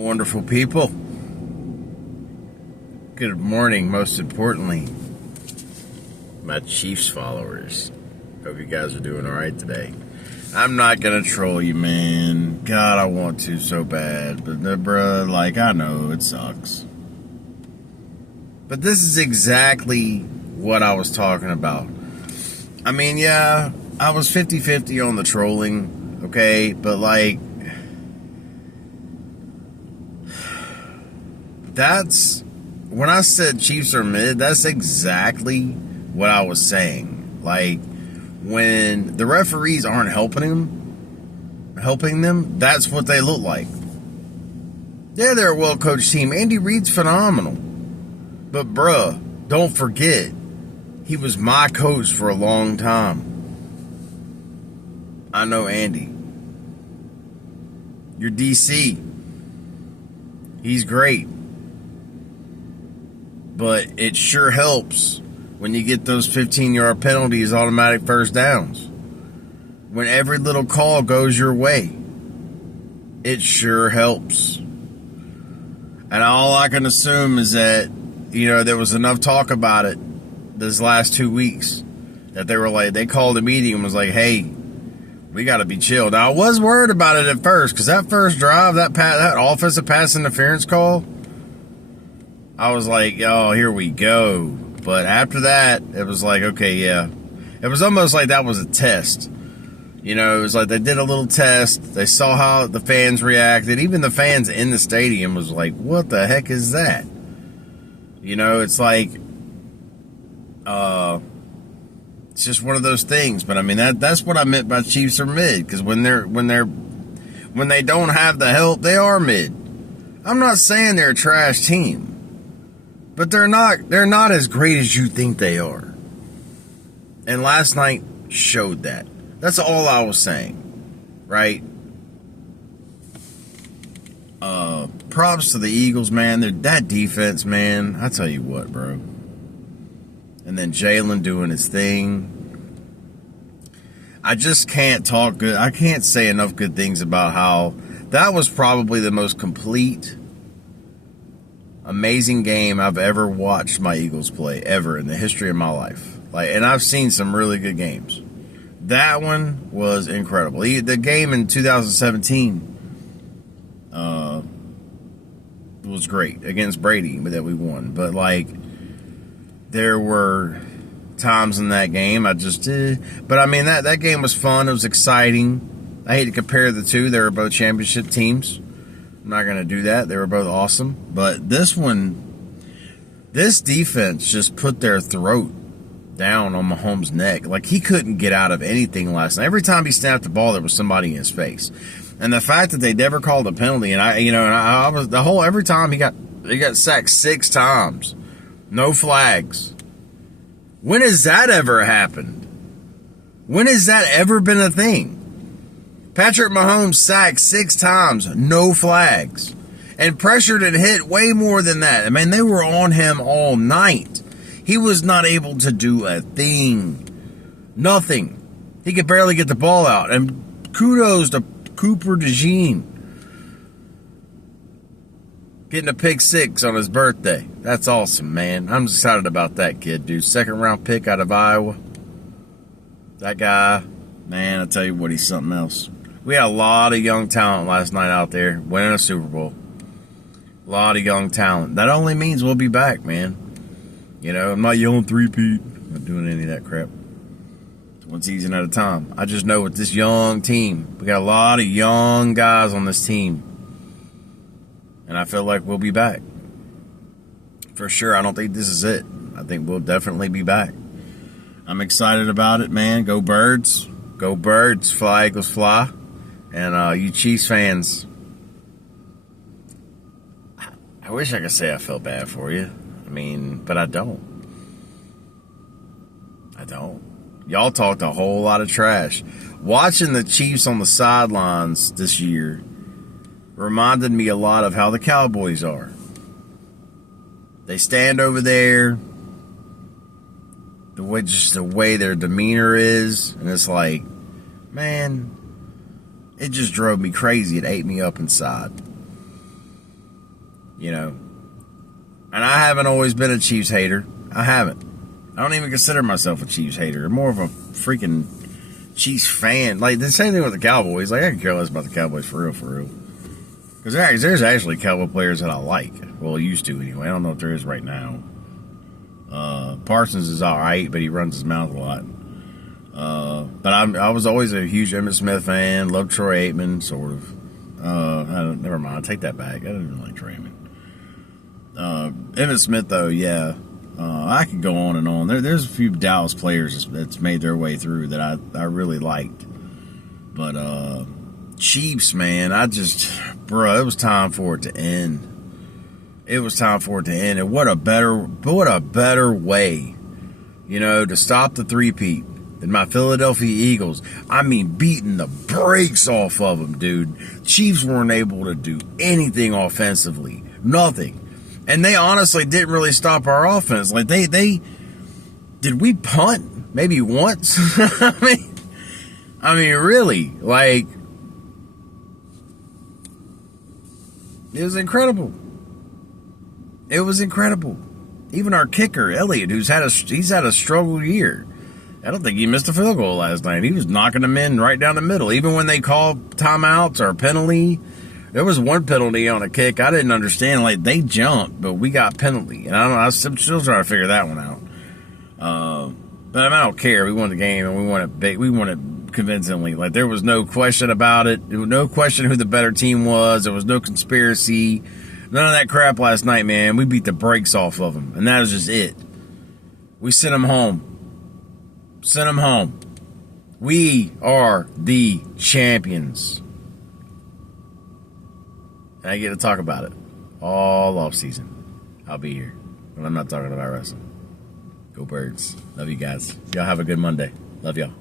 Wonderful people. Good morning, most importantly, my Chiefs followers. Hope you guys are doing alright today. I'm not gonna troll you, man. God, I want to so bad. But, bruh, I know it sucks. But this is exactly what I was talking about. I mean, yeah, I was 50-50 on the trolling, okay? But, that's when I said Chiefs are mid, that's exactly what I was saying. When the referees aren't helping them, that's what they look like. Yeah, they're a well-coached team. Andy Reid's phenomenal. But bruh, don't forget, he was my coach for a long time. I know Andy. Your DC. He's great. But it sure helps when you get those 15-yard penalties, automatic first downs. When every little call goes your way. It sure helps. And all I can assume is that, there was enough talk about it this last 2 weeks that they called a meeting and was like, hey, we got to be chill. Now, I was worried about it at first because that first drive, that offensive pass interference call, I was like, oh, here we go. But after that, it was like, okay, yeah. It was almost like that was a test. It was like they did a little test. They saw how the fans reacted. Even the fans in the stadium was like, what the heck is that? It's like, it's just one of those things. But I mean, that's what I meant by Chiefs are mid. Because when they don't have the help, they are mid. I'm not saying they're a trash team. But they're not as great as you think they are. And last night showed that. That's all I was saying. Right? Props to the Eagles, man. That defense, man. I tell you what, bro. And then Jalen doing his thing. I just can't talk good. I can't say enough good things about how that was probably the most complete, amazing game I've ever watched my Eagles play, ever in the history of my life. And I've seen some really good games. That one was incredible. The game in 2017 was great against Brady that we won. But, there were times in that game I just did. But, I mean, that game was fun. It was exciting. I hate to compare the two. They were both championship teams. I'm not going to do that. They were both awesome. But this defense just put their throat down on Mahomes' neck. He couldn't get out of anything last night. Every time he snapped the ball, there was somebody in his face. And the fact that they never called a penalty, and I was every time he got sacked 6 times, no flags. When has that ever happened? When has that ever been a thing? Patrick Mahomes sacked 6 times, no flags, and pressured and hit way more than that. I mean, they were on him all night. He was not able to do a thing. Nothing. He could barely get the ball out. And kudos to Cooper DeJean getting a pick 6 on his birthday. That's awesome, man. I'm excited about that kid, dude. 2nd round pick out of Iowa. That guy, man, I tell you what, he's something else. We had a lot of young talent last night out there winning a Super Bowl. A lot of young talent. That only means we'll be back, man. I'm not yelling 3-peat. I'm not doing any of that crap. It's one season at a time. I just know with this young team, we got a lot of young guys on this team. And I feel like we'll be back. For sure, I don't think this is it. I think we'll definitely be back. I'm excited about it, man. Go Birds. Go Birds. Fly, Eagles, fly. And you Chiefs fans, I wish I could say I felt bad for you. But I don't. Y'all talked a whole lot of trash. Watching the Chiefs on the sidelines this year reminded me a lot of how the Cowboys are. They stand over there, the way their demeanor is, and it's like, man, it just drove me crazy. It ate me up inside. you know. And I haven't always been a Chiefs hater. I haven't. I don't even consider myself a Chiefs hater. I'm more of a freaking Chiefs fan. Like, the same thing with the Cowboys. Like, I can care less about the Cowboys for real. Because there's actually Cowboy players that I like. Well, used to anyway. I don't know if there is right now. Parsons is all right, but he runs his mouth a lot. But I was always a huge Emmitt Smith fan. Loved Troy Aikman, sort of. Never mind. I'll take that back. I didn't really like Troy Aikman. Emmitt Smith, though, yeah. I could go on and on. There's a few Dallas players that's made their way through that I really liked. But Chiefs, man, bro, it was time for it to end. It was time for it to end. And what a better way, you know, to stop the three-peat than my Philadelphia Eagles. I mean, beating the brakes off of them, dude. Chiefs weren't able to do anything offensively. Nothing. And they honestly didn't really stop our offense. Like, did we punt maybe once? I mean, really, like, it was incredible. It was incredible. Even our kicker, Elliott, he's had a struggle year. I don't think he missed a field goal last night. He was knocking them in right down the middle. Even when they called timeouts or penalty, there was one penalty on a kick I didn't understand. Like, they jumped, but we got penalty, and I'm still trying to figure that one out. But I don't care. We won the game, and we won it big. We won it convincingly. Like, there was no question about it. There was no question who the better team was. There was no conspiracy. None of that crap last night, man. We beat the brakes off of them, and that was just it. We sent them home. Sent them home. We are the champions. And I get to talk about it all off season. I'll be here when I'm not talking about wrestling. Go Birds. Love you guys. Y'all have a good Monday. Love y'all.